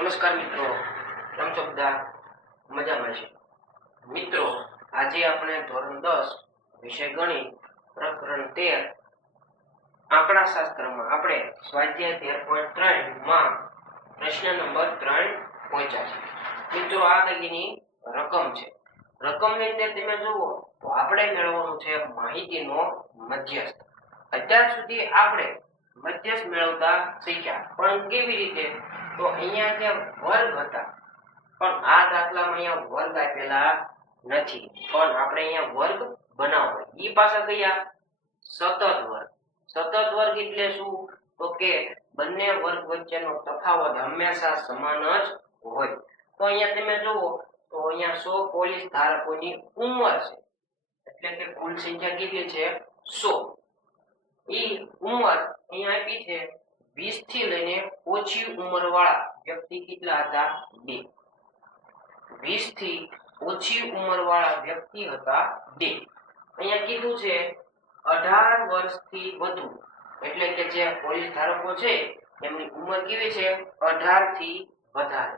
નમસ્કાર મિત્રો, કેમ છો બધા? મજામાં છે મિત્રો. આજે આપણે ધોરણ 10 વિષય ગણિત પ્રકરણ 13 આંકડાશાસ્ત્રમાં આપણે સ્વાધ્યાય 13.3 માં પ્રશ્ન નંબર 3 પહોંચ્યા છે મિત્રો. આ કઈની રકમ છે. રકમની અંદર તમે જુઓ તો આપણે મેળવવાનું છે માહિતીનો મધ્યસ્થ. અત્યાર સુધી આપણે મધ્યસ્થ મેળવતા શીખ્યા, પણ કેવી રીતે? તો અહીંયા જે વર્ગ હતા, પણ આ દાખલામાં અહીંયા વર્ગ આપેલા નથી, પણ આપણે અહીંયા વર્ગ બનાવવો. ઈ પાછા કયા? સતત વર્ગ. સતત વર્ગ એટલે શું? તો કે બંને વર્ગ વચ્ચેનો તફાવત હંમેશા સમાન જ હોય. તો અહીંયા તમે જુઓ તો અહીંયા 100 પોલીસ ધારકોની ઉંમર છે, એટલે કે કુલ સંખ્યા કેટલી છે? 100. ઈ ઉંમર અહીંયા આપી છે 20 થી લઈને ઓછી ઉંમર વાળા વ્યક્તિ કેટલા હતા? 2. 20 થી ઓછી ઉંમર વાળા વ્યક્તિ હતા 2. અહીંયા કીધું છે 18 વર્ષથી વધુ, એટલે કે જે પોલીસ ધારકો છે એમની ઉંમર કેવી છે? 18 થી વધારે.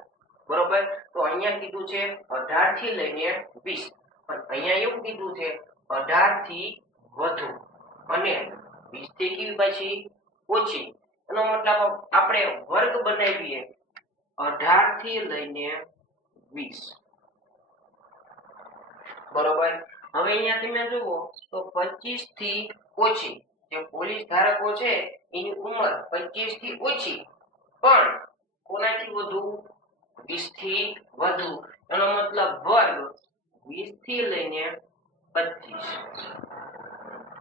બરોબર. તો અહીંયા કીધું છે 18 થી લઈને 20, પણ અહીંયા એવું કીધું છે 18 થી વધુ અને 20 થી કેવી પાછી? ઓછી. એનો મતલબ આપણે વર્ગ બનાવીએ 18 થી લઈને 20. બરોબર. હવે અહીંયા તમે જુઓ તો 25 થી ઓછી, જે પોલીસ ધારકો છે એની ઉંમર 25 થી ઓછી, પણ કોનાથી વધુ? 20 થી વધુ. એનો મતલબ વર્ગ 20 થી લઈને 25.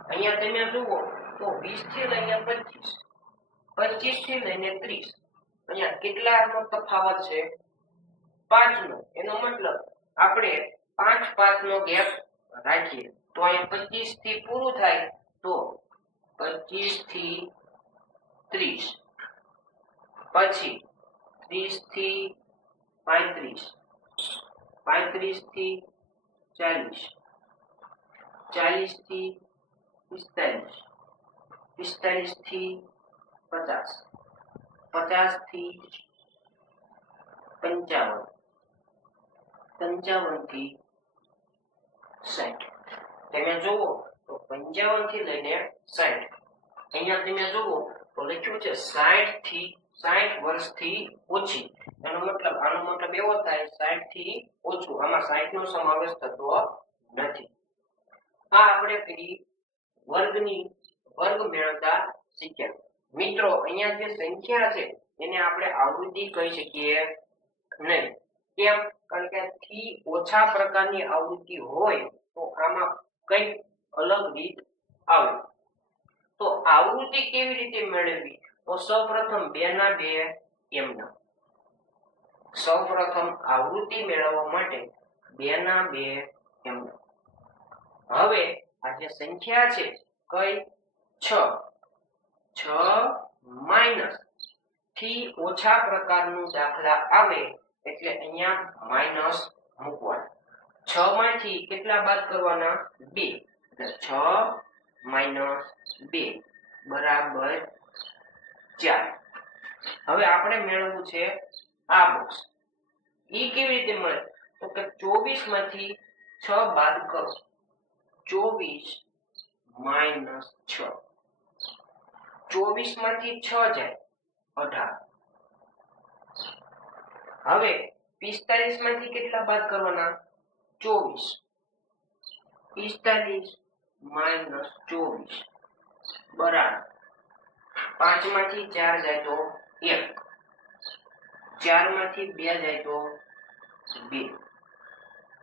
અહીંયા તમે જુઓ તો 20 થી લઈને 25, 25 થી લઈને 30. અહીંયા કેટલાનો તફાવત છે? 5 નો. એનો મતલબ આપણે 5 નો ગેપ રાખીએ તો અહીંયા 25 થી પૂરું થાય તો 25 થી 30, પછી 30 થી 35, 35 થી 40, 40 થી 45, 45 થી 50, 50 થી 55, 55 થી 60. તમે જુઓ તો 55 થી લઈને 60. અહીંયા તમે જુઓ તો લખ્યું છે 60 થી 60 વર્ષથી ઓછી. એનો મતલબ આનો મતલબ એવો થાય 60 થી ઓછું. આમાં 60 નો સમાવેશ થતો નથી. આ આપણે કરી વર્ગ મેળવતા શીખ્યા મિત્રો. અહીંયા જે સંખ્યા છે એને આપણે આવૃત્તિ કહી શકીએ નહીં. કેમ? કારણ કે થી ઓછા પ્રકારની આવૃત્તિ હોય તો આમાં કંઈક અલગ રીત આવે. તો આવૃત્તિ કેવી રીતે મેળવવી? તો સૌપ્રથમ 2 ના 2 એમના. સૌપ્રથમ આવૃત્તિ મેળવવા માટે 2 ના 2 એમના. હવે આ જે સંખ્યા છે કઈ? 6. 6 માઈનસ થી ઓછા પ્રકારનું દાખલા આવે એટલે અહીંયા માઈનસ મૂકવાના. 6 માંથી કેટલા બાદ કરવાના? 2. એટલે 6 માઈનસ 2 બરાબર 4. હવે આપણે મેળવવું છે આ બોક્સ. ઈ કેવી રીતે મળે? તો કે 24 માંથી 6 બાદ કરો. 24 માઈનસ 6. 24 માંથી 6 જાય 18. હવે 45 માંથી કેટલા બાદ કરવાના? 24. 45 માઈનસ 24 બરાબર 5 માંથી 4 જાય તો 1, 4 માંથી 2 જાય તો 2,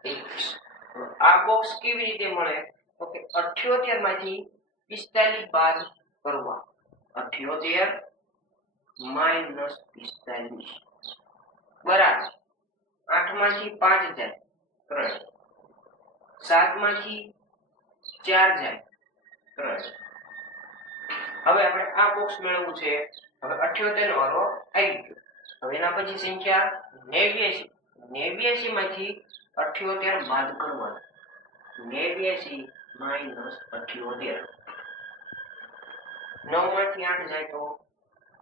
21. આ બોક્સ કેવી રીતે મળે? તો કે 78 માંથી 45 બાદ કરવા. 78 માઈનસ 45 બરાબર 8 માંથી 5 જાય 3, 7 માંથી 4 જાય 3. હવે આપણે આ બોક્સ મેળવવું છે. હવે 78 નો વારો આવી ગયો. હવે એના પછી સંખ્યા 89. 89 માંથી 78 બાદ કરવાનો. 89 માઈનસ 78. 9 માંથી 8 જાય તો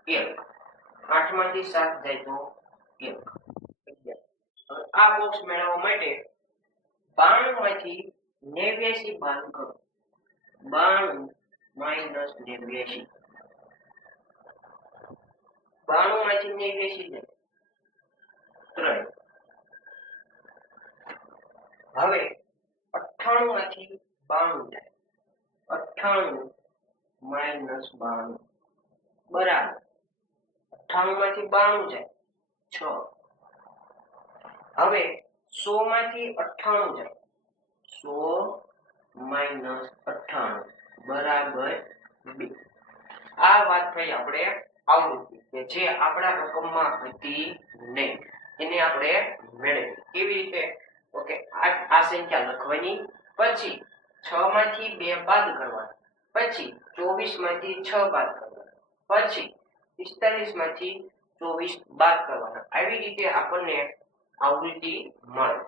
1, 8 માંથી 7 જાય તો 1 11. હવે આ બોક્સ મેળવવા માટે 92 માંથી 89 બાદ કરો. 92 માઈનસ 89. 92 માંથી 89 જાય 3. હવે 98 માંથી 92 જાય 98 માઈનસ 92 બરાબર 98 માંથી 92 જાય 6. હવે 100 માંથી 98 જાય 100 માઈનસ 98 બરાબર 2. આ વાત થઈ આપણે આવૃત્તિ કે જે આપણા રકમમાં હતી નહીં એને આપણે મેળવી. કેવી રીતે? ઓકે, આ સંખ્યા લખવાની, પછી 6 માંથી 2 બાદ કરવાના, પછી 24 માંથી 6 બાદ કરવાના, પછી 45 માંથી 24 બાદ કરવાના. આવી રીતે આપણને આવૃત્તિ મળે.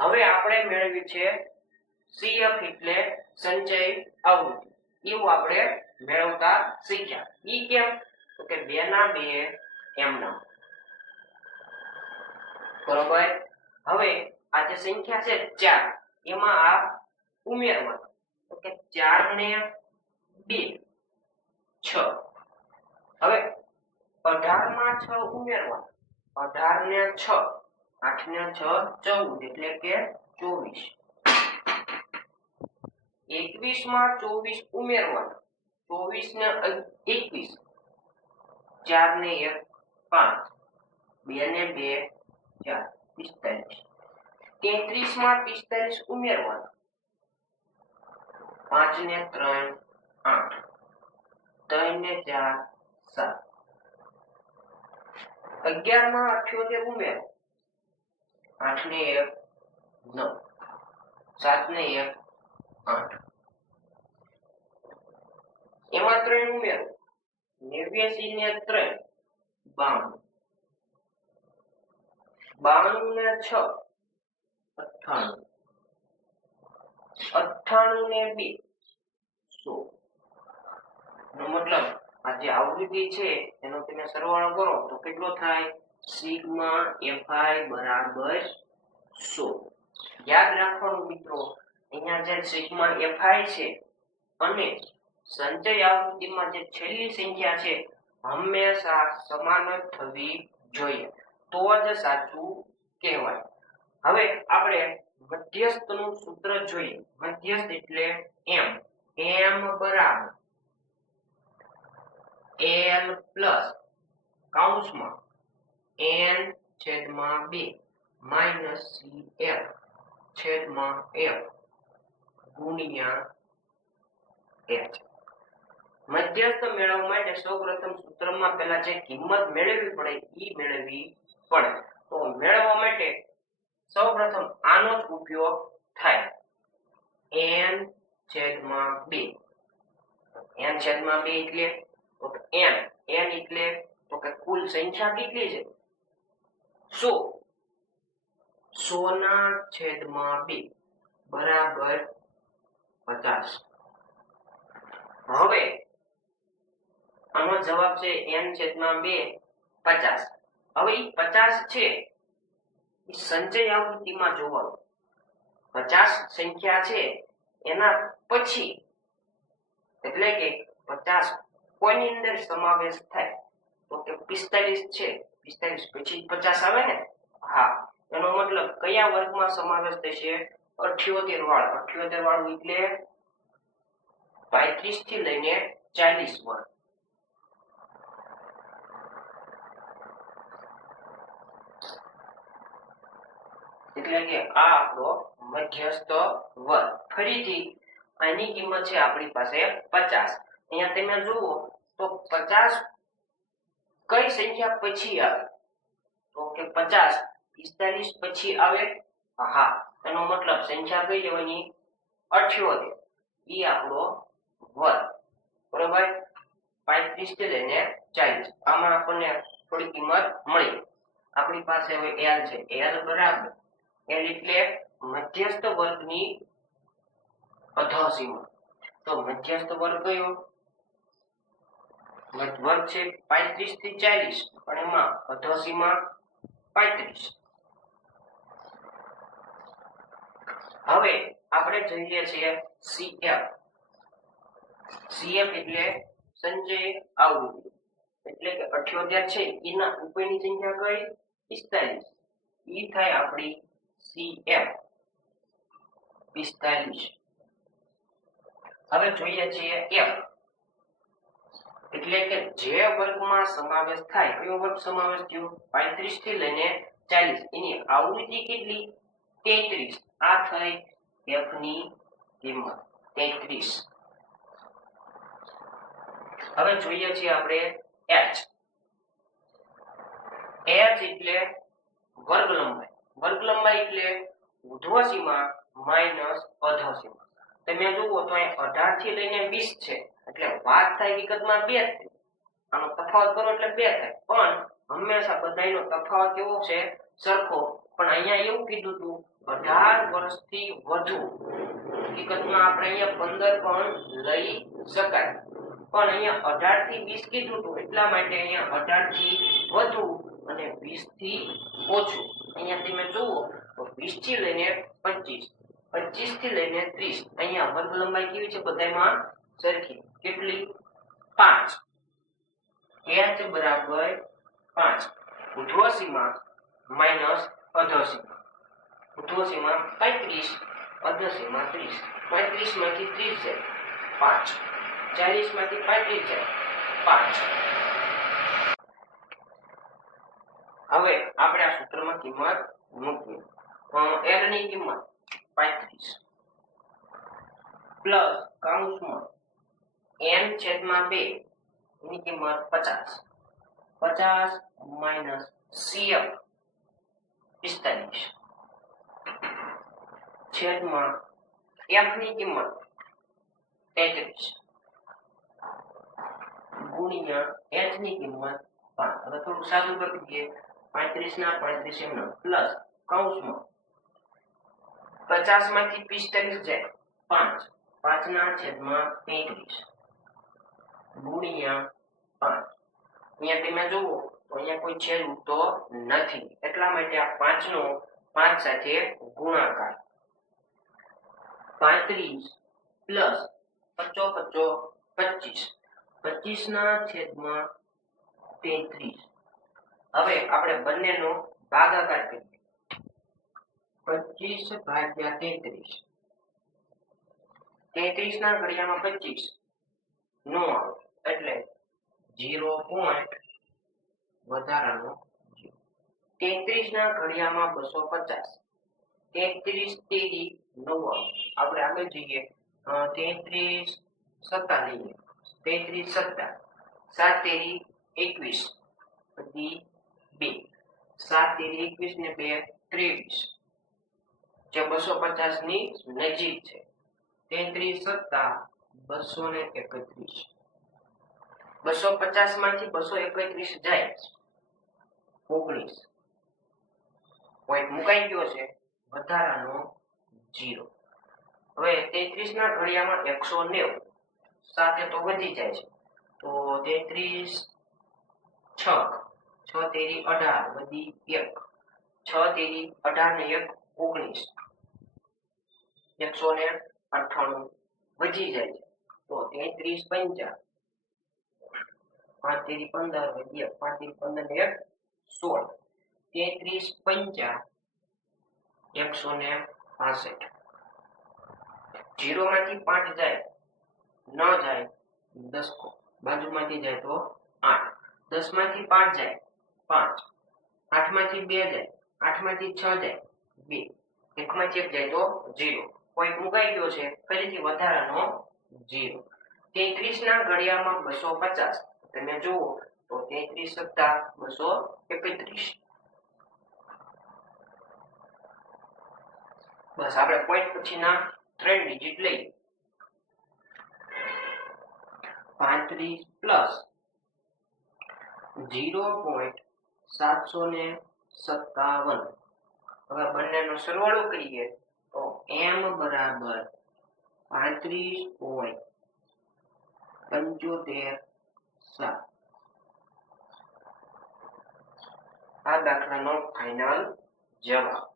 હવે આપણે મેળવ્યું છે CF એટલે સંચય આવૃત્તિ. એવું આપણે મેળવતા શીખ્યા. ઈ કેમ? તો કે 2 ના 2 એમના. બરોબર. હવે આ જે સંખ્યા છે 4 એમાં આ ઉમેરવાનું. તો કે 4 ને 2 6. હવે 18 માં 6 ઉમેરવાનું. 18 ને 6 8 ને 6 14 એટલે કે 24. 21 માં 24 ઉમેરવાનું. 24 ને 21 4 ને 1 5 2 ને 2 4 45. 33 માં 45 ઉમેરવાનું. 5 ને 3 8 3 ને 4 7. 11 માં 78 ઉમેરો. 8 ને 1 9 7 ને 1 8. એમાં 3 ઉમેરો. 89 ને 3 92. 92 ને 6 98. 98 ને 2 100. નો મતલબ આ જે આવૃત્તિ છે એનો તમે સરવાળો કરો તો કેટલો થાય? સિગ્મા fi બરાબર 100. યાદ રાખવાનું મિત્રો, અહીંયા જે સિગ્મા fi છે અને સંચય આવૃત્તિમાં જે છેલ્લી સંખ્યા છે હંમેશા સમાન જ થવી જોઈએ, તો જ સાચું કહેવાય. હવે આપણે મધ્યસ્થનું સૂત્ર જોઈએ. મધ્યસ્થ એટલે m બરાબર l પ્લસ કૌંસમાં n છેદમાં 2 માઈનસ cf છેદમાં f ગુણ્યા h. મધ્યસ્થ મેળવવા માટે સૌપ્રથમ સૂત્રમાં પહેલા જે કિંમત મેળવવી પડે ઈ મેળવવી પડે. તો મેળવવા માટે સૌપ્રથમ આનો જ ઉપયોગ થાય. n છેદમાં 2. n છેદમાં 2 એટલે તો n એટલે તો કે કુલ સંખ્યા કેટલી છે? 100. 100 ના છેદમાં 2 બરાબર 50. હવે આનો જવાબ છે n છેદમાં 2 50. હવે ઈ 50 છે ઈ સંચય આવૃત્તિમાં જોવાનું. 50 સંખ્યા છે એના પછી એટલે કે 50 કોની અંદર સમાવેશ થાય? તો કે 45 છે. 45 પછી 50 આવે ને? હા, એનો મતલબ કયા વર્ગમાં સમાવેશ થશે? 78 વાળા. 78 વાળું એટલે 35 થી લઈને 40 વર્ગ. એટલે કે આ આપણો મધ્યસ્થ વર્ગ. ફરીથી આની કિંમત છે આપણી પાસે 50. અહીંયા તમે જુઓ તો 50 કઈ સંખ્યા પછી આવે? તો કે 50 45 પછી આવે. હા, એનો મતલબ સંખ્યા કઈ લેવાની? 78. ઈ આપણો વર્ગ. બરોબર. 35 થી લઈને 40. આમાં આપણને થોડી કિંમત મળી. આપણી પાસે હવે l છે. l બરાબર l એટલે મધ્યસ્થ વર્ગની અધોસીમા. તો મધ્યસ્થ વર્ગ કયો? વર્ગ છે 35 થી 40 પણ એમાં અધોસીમા 35. હવે આપણે જોઈએ છીએ CF. CF એટલે સંચય આવૃત્તિ, એટલે કે 78 છે એના ઉપરની સંખ્યા કઈ 45. ઈ થાય આપણી CF 45. હવે જોઈએ છીએ F, એટલે કે જે વર્ગમાં સમાવેશ થાય. કયો વર્ગ સમાવેશ થયો? 35 થી લઈને 40. એની આવૃત્તિ કેટલી? 33. આ થઈ F ની કિંમત 33. હવે જોઈએ છીએ આપણે H. H એટલે વર્ગ લંબાઈ. વર્ગ લંબાઈ એટલે ઉર્ધ્વ સીમા માઈનસ અધો સીમા. તમે જુઓ તો અહીં 18 થી લઈને 20 છે, એટલે વાત થાય હકીકતમાં 2 થાય. આનો તફાવત કરો એટલે 2 થાય, પણ હંમેશા બધાયનો તફાવત કેવો છે? સરખો. પણ અહીંયા એવું કીધું હતું 18 વર્ષથી વધુ. હકીકતમાં આપણે અહીંયા 15 પણ લઈ શકાય, પણ અહીંયા 18 થી 20 કીધું હતું, એટલા માટે અહીંયા 18 થી વધુ અને 20 થી ઓછું. અહીંયા તમે જુઓ તો 20 થી લઈને 25, 25 થી લઈને 30. અહીંયા વર્ગ લંબાઈ કેવી છે? બધાયમાં સરખી. કેટલી? 5. H બરાબર 5. ઉર્ધ્વ સીમા માઈનસ અધો સીમા. ઉર્ધ્વ સીમા 35, અધો સીમા 30. 35 માંથી 30 જાય 5. 40 માંથી 35 જાય 5. હવે આપણે આ સૂત્રમાં કિંમત મૂકીએ. L ની કિંમત 35 પ્લસ કૌંસમાં n છેદમાં 2 ની કિંમત 50. 50 માઈનસ CF 45 છેદમાં F ની કિંમત 33 ગુણ્યા H ની કિંમત 5. હવે થોડું સાદું કરી દઈએ. 35 ના 35 એમનો પ્લસ કૌંસમાં 50 માંથી 45 જાય 5. 5 ના છેદમાં 35 ગુણ્યા 5. અહીંયા તમે જુઓ તો અહીંયા કોઈ છેદ ઉડતો નથી, એટલા માટે આ 5 નો 5 સાથે ગુણાકાર. 35 પ્લસ 55 25. 25 ના છેદમાં 33. હવે આપણે બંનેનો ભાગાકાર કરીએ. 25 ભાગ્યા 33. 33 ના ઘડિયામાં 25 નો આવે, એટલે 0. વધારાનો 33 ના ઘડિયામાં 250. 33 તેરી 9. આપણે આગળ જઈએ. 33 સત્તા લઈએ. 33 સત્તા 7 તેરી 21 બધી 2. 7 તેરી 21 ને 2 23, જે 250 ની નજીક છે. 33 સત્તા 231. 250 માંથી 231 જાય 19. પોઈન્ટ મુકાઈ ગયો છે, વધારાનો 0. હવે 33 ના ઘડિયામાં 190 સાથે તો વધી જાય છે, તો 33 6 6 તેરી 18 વધી 1. 6 તેરી 18 ને 1 19. 198 વધી જાય છે, તો 33 50. 5 તેરી 15 વધી 5 તેરી 15 ને 1 16. 33 50 165. 0 માંથી 5 જાય ન જાય 10 બાજુમાંથી જાય તો 8. 10 માંથી 5 જાય 5. 8 માંથી 2 જાય 8 માંથી 6 જાય 2. 1 માંથી 1 જાય તો 0. પોઈન્ટ મુકાઈ ગયો છે, ફરીથી વધારાનો 0. 33 ના ઘડિયામાં 250. તમે જુઓ તો 33 સત્તા 231. બસ આપણે પોઈન્ટ પછીના 3 ડિજિટ લઈએ. 35 પ્લસ 0.757. હવે બંનેનો સરવાળો કરીએ તો m બરાબર 35.75 7. આ દાખલાનો ફાઇનલ જવાબ.